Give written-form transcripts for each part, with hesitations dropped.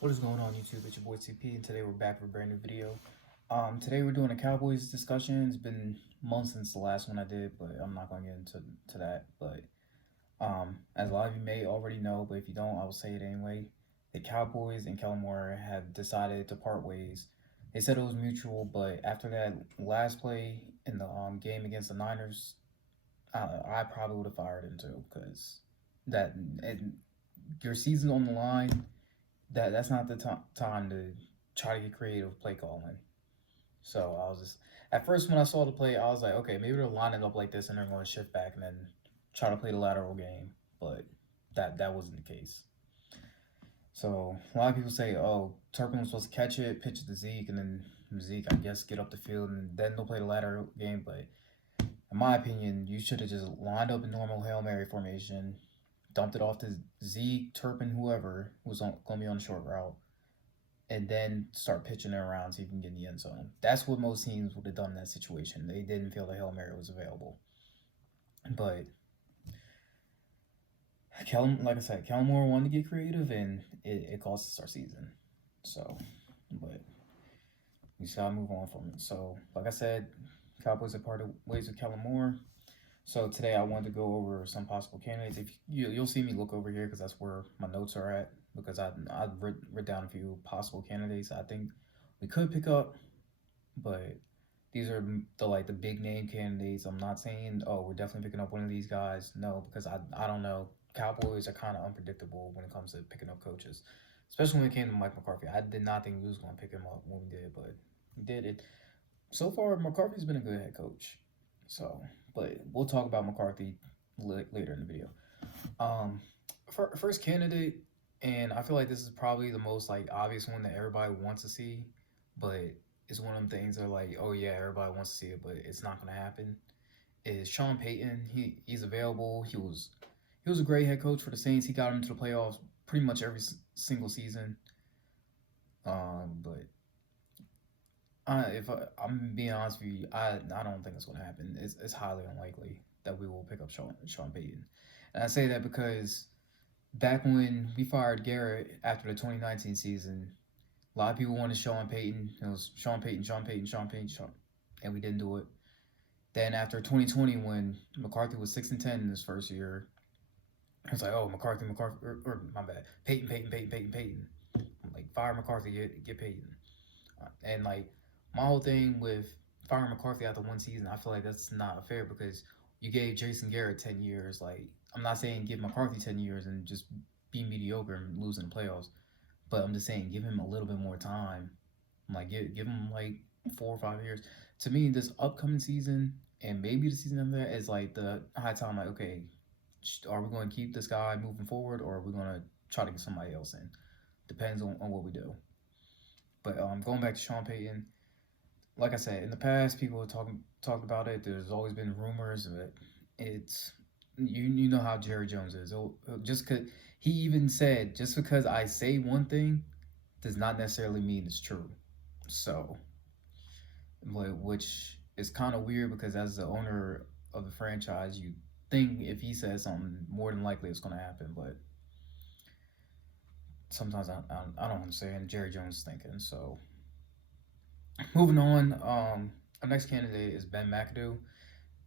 What is going on YouTube? It's your boy CP and today we're back with a brand new video. Today we're doing a Cowboys discussion. It's been months since the last one I did, but I'm not gonna get into that. But as a lot of you may already know, but if you don't, I will say it anyway. The Cowboys and Kellen have decided to part ways. They said it was mutual, but after that last play in the game against the Niners, I probably would have fired him too, because that and your season on the line, that's not the time to try to get creative play calling. So I was just at first when I saw the play, I was like, okay, maybe they'll line it up like this and they're going to shift back and then try to play the lateral game, but that wasn't the case. So a lot of people say, oh, Turpin was supposed to catch it, pitch it to Zeke, and then Zeke, I guess, get up the field and then they'll play the lateral game. But in my opinion, you should have just lined up in normal Hail Mary formation, dumped it off to Zeke, Turpin, whoever was going to be on the short route, and then start pitching it around so you can get in the end zone. That's what most teams would have done in that situation. They didn't feel the Hail Mary was available. But Kellen, like I said, Kellen Moore wanted to get creative, and it cost us our season. So, but we just gotta move on from it. So, like I said, Cowboys are part of ways with Kellen Moore. So today I wanted to go over some possible candidates. If you'll see me look over here because that's where my notes are at. Because I wrote down a few possible candidates I think we could pick up, but these are the big name candidates. I'm not saying we're definitely picking up one of these guys. No, because I don't know. Cowboys are kind of unpredictable when it comes to picking up coaches, especially when it came to Mike McCarthy. I did not think we was going to pick him up when we did, but we did it. So far, McCarthy's been a good head coach. So, but we'll talk about McCarthy later in the video. Um, first candidate, and I feel like this is probably the most like obvious one that everybody wants to see, but it's one of them things that are like, oh yeah, everybody wants to see it, but it's not gonna happen. Is Sean Payton? He's available. He was a great head coach for the Saints. He got them to the playoffs pretty much every single season. But if I'm being honest with you, I don't think it's gonna happen. It's highly unlikely that we will pick up Sean Payton, and I say that because back when we fired Garrett after the 2019 season, a lot of people wanted Sean Payton. It was Sean Payton, Sean Payton, Sean Payton, and we didn't do it. Then after 2020, when McCarthy was 6-10 in his first year, it was like, oh, McCarthy, or my bad, Payton, Payton, Payton, Payton, Payton. Like fire McCarthy, get Payton. And like my whole thing with firing McCarthy after one season, I feel like that's not fair because you gave Jason Garrett 10 years. Like I'm not saying give McCarthy 10 years and just be mediocre and lose in the playoffs, but I'm just saying give him a little bit more time. Like give him like 4 or 5 years. To me, this upcoming season and maybe the season after that is like the high time. Like okay, are we going to keep this guy moving forward or are we going to try to get somebody else in? Depends on what we do. But going back to Sean Payton, like I said, in the past, people have talked about it. There's always been rumors of it. It's you know how Jerry Jones is. Just cause he even said just because I say one thing does not necessarily mean it's true. So, which is kind of weird because as the owner of the franchise, you think if he says something, more than likely it's going to happen. But sometimes I don't understand Jerry Jones thinking. So moving on, our next candidate is Ben McAdoo.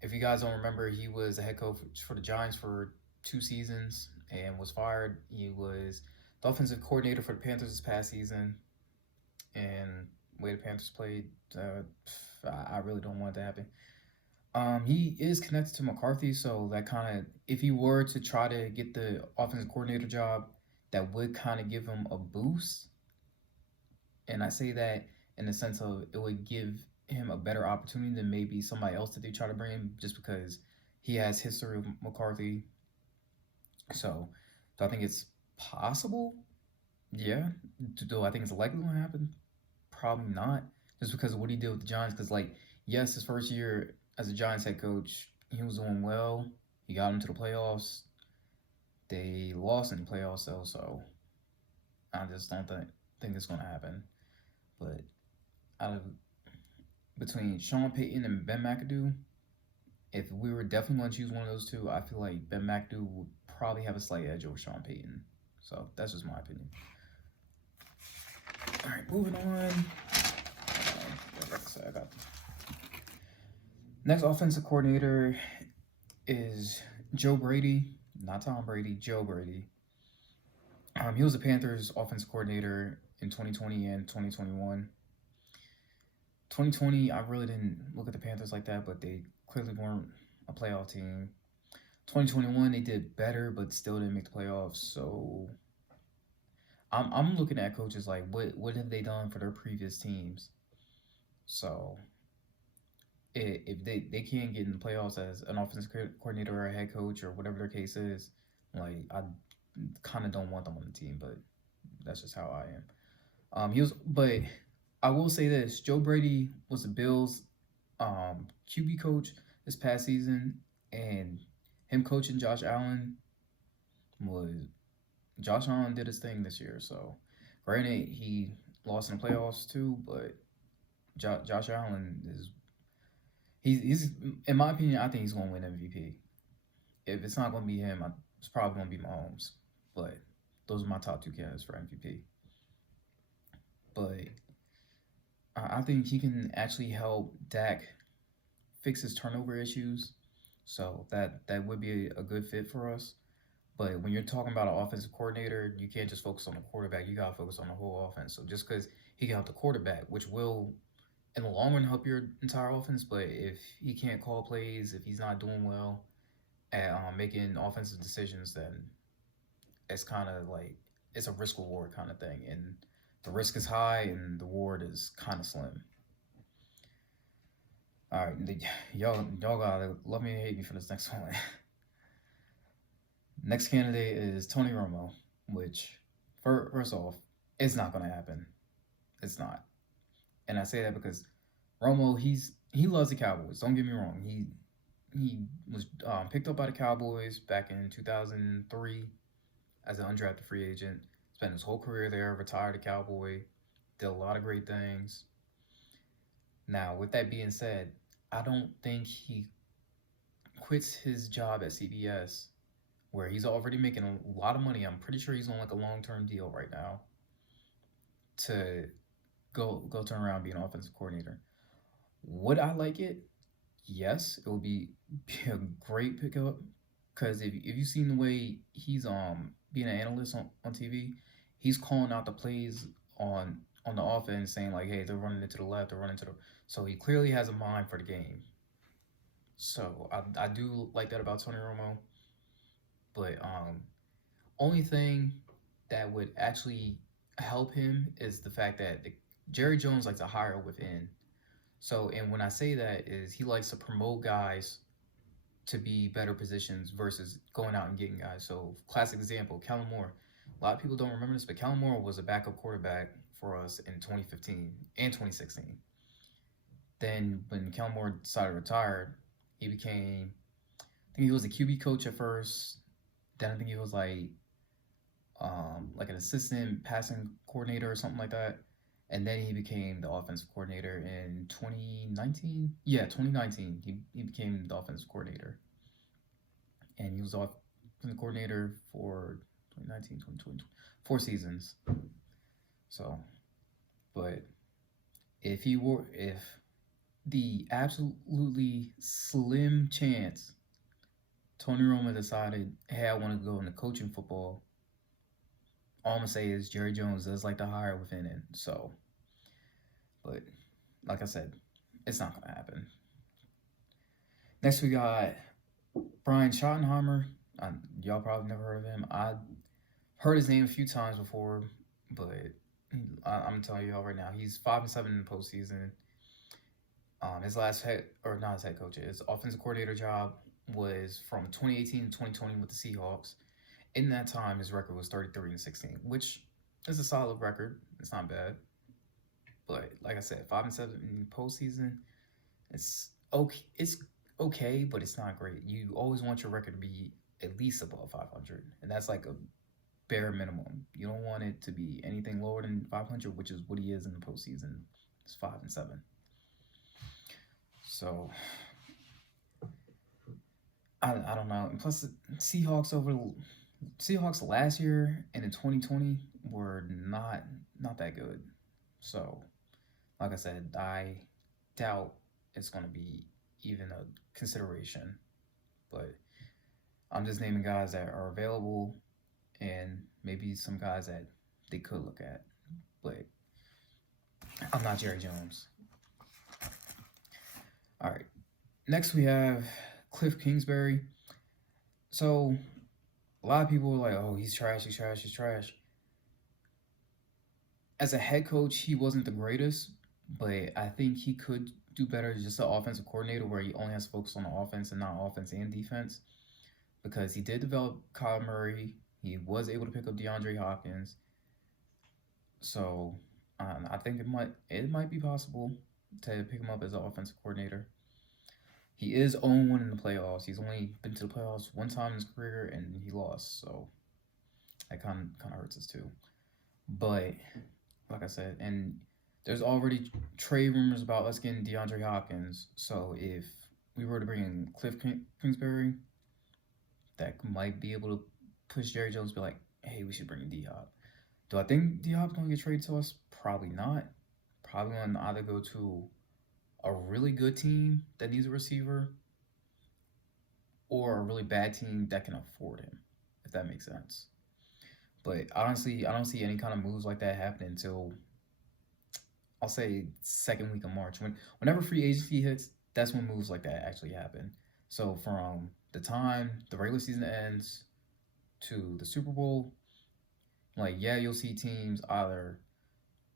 If you guys don't remember, he was a head coach for the Giants for 2 seasons and was fired. He was the offensive coordinator for the Panthers this past season, and the way the Panthers played, I really don't want it to happen. He is connected to McCarthy, so that kind of, if he were to try to get the offensive coordinator job, that would kind of give him a boost. And I say that in the sense of it would give him a better opportunity than maybe somebody else that they try to bring in just because he has history with McCarthy. So, do I think it's possible? Yeah. Do I think it's likely going to happen? Probably not. Just because of what he did with the Giants. Because, like, yes, his first year as a Giants head coach, he was doing well. He got them to the playoffs. They lost in the playoffs, though. So, I just don't think it's going to happen. But out of between Sean Payton and Ben McAdoo, if we were definitely going to choose one of those two, I feel like Ben McAdoo would probably have a slight edge over Sean Payton. So that's just my opinion. Moving on. Like I said, I got next offensive coordinator is Joe Brady, not Tom Brady, Joe Brady. He was the Panthers offensive coordinator in 2020 and 2021. 2020, I really didn't look at the Panthers like that, but they clearly weren't a playoff team. 2021, they did better, but still didn't make the playoffs. So I'm looking at coaches like what have they done for their previous teams? So if they can't get in the playoffs as an offensive coordinator or a head coach or whatever their case is, like I kind of don't want them on the team. But that's just how I am. But I will say this: Joe Brady was the Bills' QB coach this past season, and him coaching Josh Allen was Josh Allen did his thing this year. So, granted, he lost in the playoffs too, but Josh Allen is he's in my opinion, I think he's going to win MVP. If it's not going to be him, it's probably going to be Mahomes. But those are my top two candidates for MVP. But I think he can actually help Dak fix his turnover issues. So that would be a good fit for us. But when you're talking about an offensive coordinator, you can't just focus on the quarterback. You gotta focus on the whole offense. So just because he can help the quarterback, which will in the long run help your entire offense, but if he can't call plays, if he's not doing well at making offensive decisions, then it's kind of like it's a risk reward kind of thing, and the risk is high and the reward is kind of slim. All right, y'all gotta love me and hate me for this next one. Next candidate is Tony Romo, which first off, it's not gonna happen. It's not, and I say that because Romo, he loves the Cowboys. Don't get me wrong. He was picked up by the Cowboys back in 2003 as an undrafted free agent. Spent his whole career there. Retired a Cowboy. Did a lot of great things. Now, with that being said, I don't think he quits his job at CBS, where he's already making a lot of money. I'm pretty sure he's on like a long term deal right now to go turn around and be an offensive coordinator. Would I like it? Yes, it would be a great pickup because if you've seen the way he's being an analyst on TV, he's calling out the plays on the offense, saying like, hey, they're running it to the left, they're running to the so he clearly has a mind for the game. So I do like that about Tony Romo, but only thing that would actually help him is the fact that Jerry Jones likes to hire within. So, and when I say that is he likes to promote guys to be better positions versus going out and getting guys. So, classic example, Kellen Moore. A lot of people don't remember this, but Kellen Moore was a backup quarterback for us in 2015 and 2016. Then, when Kellen Moore decided to retire, he became, I think he was a QB coach at first. Then I think he was like an assistant passing coordinator or something like that. And then he became the offensive coordinator in 2019. Yeah, 2019. He became the offensive coordinator. And he was the offensive coordinator for 2019, 2020, 4 seasons. So, but if the absolutely slim chance Tony Romo decided, hey, I want to go into coaching football, all I'm gonna say is Jerry Jones does like to hire within it. So, but like I said, it's not gonna happen. Next we got Brian Schottenheimer. Y'all probably never heard of him. I heard his name a few times before, but I'm telling y'all right now, he's 5-7 in the postseason. His last head or not his head coach, his offensive coordinator job was from 2018 to 2020 with the Seahawks. In that time, his record was 33-16, which is a solid record. It's not bad, but like I said, 5-7 in postseason, it's okay. It's okay, but it's not great. You always want your record to be at least above 500, and that's like a bare minimum. You don't want it to be anything lower than 500, which is what he is in the postseason. It's 5-7. So I don't know. And plus, the Seahawks last year and in 2020 were not that good. So, like I said, I doubt it's going to be even a consideration. But I'm just naming guys that are available and maybe some guys that they could look at. But I'm not Jerry Jones. All right. Next, we have Cliff Kingsbury. So, a lot of people are like, oh, he's trash, he's trash, he's trash. As a head coach, he wasn't the greatest, but I think he could do better as just an offensive coordinator where he only has to focus on the offense and not offense and defense because he did develop Kyle Murray. He was able to pick up DeAndre Hopkins. So I think it might be possible to pick him up as an offensive coordinator. He is 0-1 in the playoffs. He's only been to the playoffs one time in his career and he lost. So that kind of hurts us too. But like I said, and there's already trade rumors about us getting DeAndre Hopkins. So if we were to bring in Cliff Kingsbury, that might be able to push Jerry Jones to be like, hey, we should bring in D Hop. Do I think D Hop's going to get traded to us? Probably not. Probably going to either go to a really good team that needs a receiver or a really bad team that can afford him, if that makes sense. But honestly, I don't see any kind of moves like that happening until I'll say second week of March. Whenever free agency hits, that's when moves like that actually happen. So from the time the regular season ends to the Super Bowl, like yeah, you'll see teams either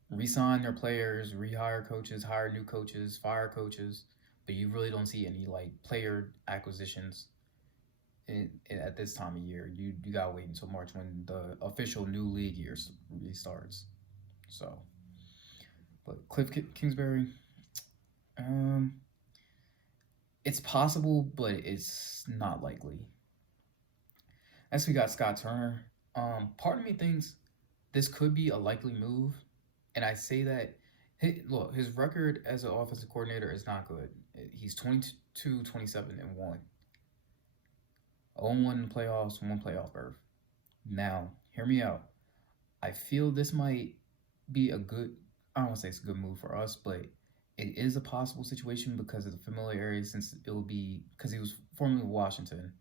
re-sign their players, rehire coaches, hire new coaches, fire coaches, but you really don't see any like player acquisitions at this time of year. You gotta wait until March when the official new league year restarts. So, but Cliff Kingsbury, um, it's possible, but it's not likely. As we got Scott Turner, part of me thinks this could be a likely move, and I say that. Look, his record as an offensive coordinator is not good. He's 22, 27, and 1. 0-1 in the playoffs, 1 playoff berth. Now, hear me out. I feel this might be a good, I don't want to say it's a good move for us, but it is a possible situation because of the familiarity since it will be, because he was formerly with Washington.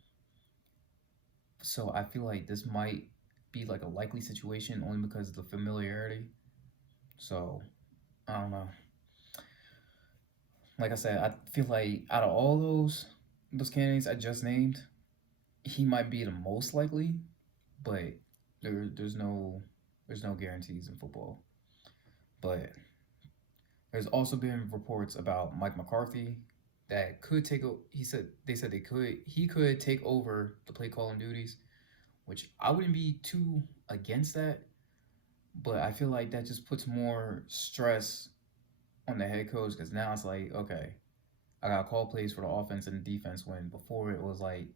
So I feel like this might be like a likely situation only because of the familiarity. So I don't know. Like I said, I feel like out of all those candidates I just named, he might be the most likely, but there's no guarantees in football. But there's also been reports about Mike McCarthy that could take. They said he could take over the play calling duties, which I wouldn't be too against that. But I feel like that just puts more stress on the head coach because now it's like, okay, I got to call plays for the offense and the defense when before it was like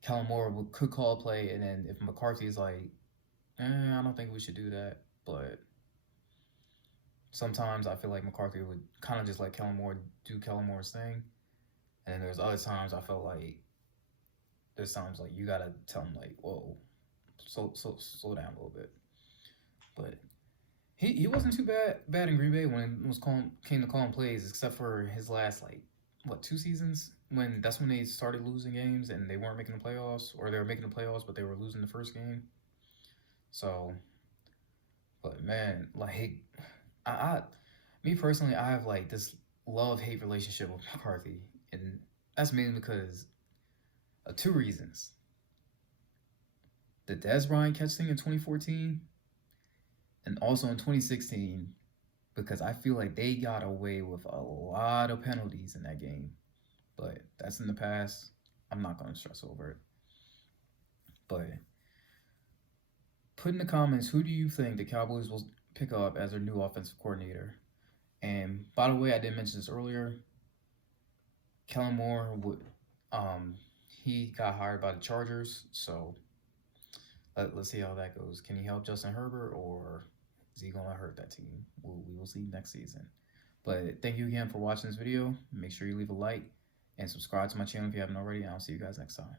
Kellen Moore could call a play, and then if McCarthy is like, I don't think we should do that. But sometimes I feel like McCarthy would kind of just let Kellen Moore do Kellen Moore's thing. And then there's other times I felt like there's times like you gotta tell him like, whoa, slow down a little bit. But he wasn't too bad in Green Bay when it was came to calling plays, except for his last like what 2 seasons when that's when they started losing games and they weren't making the playoffs, or they were making the playoffs but they were losing the first game. So, but man, like I me personally, I have like this love hate relationship with McCarthy, and that's mainly because of 2 reasons: the Dez Bryant catch thing in 2014, and also in 2016 because I feel like they got away with a lot of penalties in that game. But that's in the past. I'm not gonna stress over it. But put in the comments who do you think the Cowboys will pick up as their new offensive coordinator. And by the way, I did mention this earlier. Kellen Moore would he got hired by the Chargers, so let's see how that goes. Can he help Justin Herbert, or is he gonna hurt that team? We will see next season. But thank you again for watching this video. Make sure you leave a like and subscribe to my channel if you haven't already, and I'll see you guys next time.